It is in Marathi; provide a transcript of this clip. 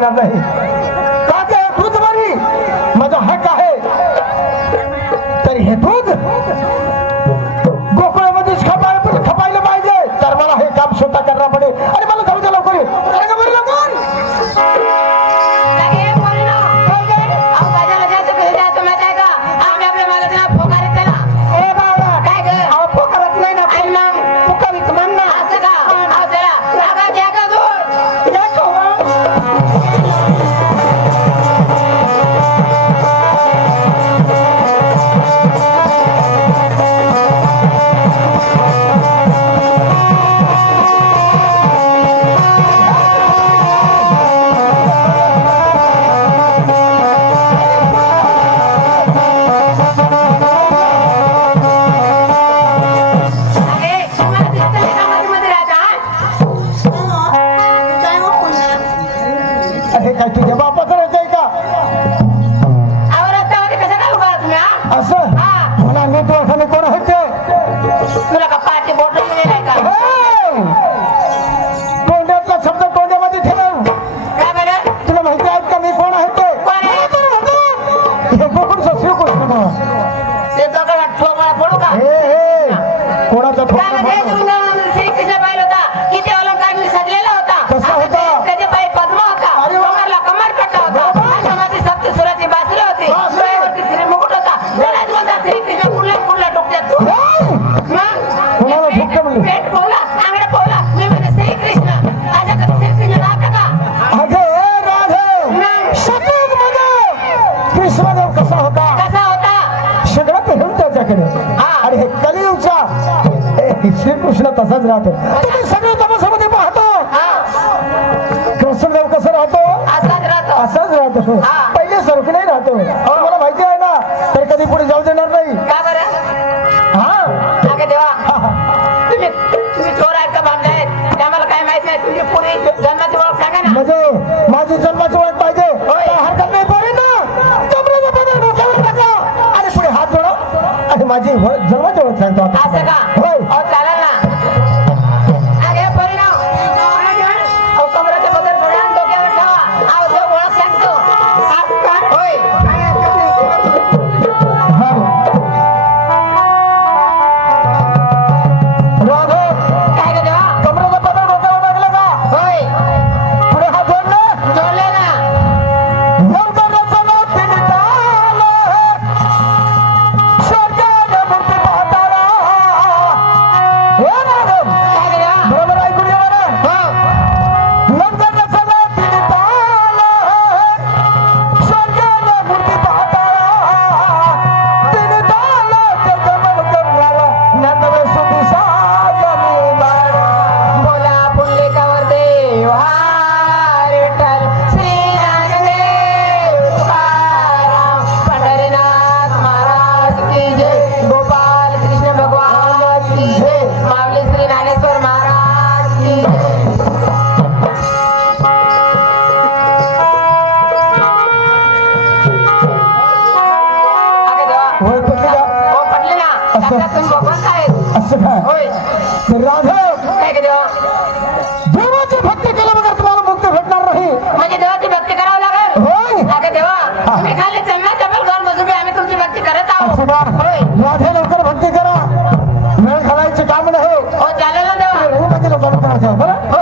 देणार नाही. का ते दूध बरी माझा हक आहे. तर हे दूध गोकुळामध्येच खपायला पाहिजे. तर मला हे काम स्वतः करायला पडेल. आणि मला जाऊ द्या लवकर. श्रीकृष्ण तसाच राहतो. तुम्ही सगळे तमाशामध्ये पाहतो कृष्णदेव कसं राहतो. असाच राहतो. पहिले सारखं नाही राहतो. मला माहिती आहे ना. तर कधी पुढे जाऊ देणार नाही. तुम्ही चोर आहेत का बांधले आहेत आम्हाला काय माहित नाही. तुमची पुरी जन्माची ओळख सांगा ना. म्हणजे माझी जन्माची ओळख पाहिजे. हरकत नाही पोरी ना. आणि पुढे हात जोडा आणि माझी जन्माची ओळख सांगतो. असं का. चालेल ना. अरे परिणाम कमराच्या बद्दल थोड्या डोक्यावर ठेवा. ओळख सांगतो. होय काय ग देवा. कमराचा बदल डोक्यावर लागला का. होय पुढे हात जोडले. जोडले ना. देवाची भक्ती केल्या बघा तुम्हाला मुक्ती भेटणार नाही. म्हणजे देवाची भक्ती करावी लागेल. होय अगं देवा तुम्ही खाली चलना चपल घर बसून आम्ही तुमची भक्ती करत आहोत. राधे लवकर भक्ती करा. वेळ घालायचे काम नाही. हो चालेल ना देवा. चालू करायचं बरं.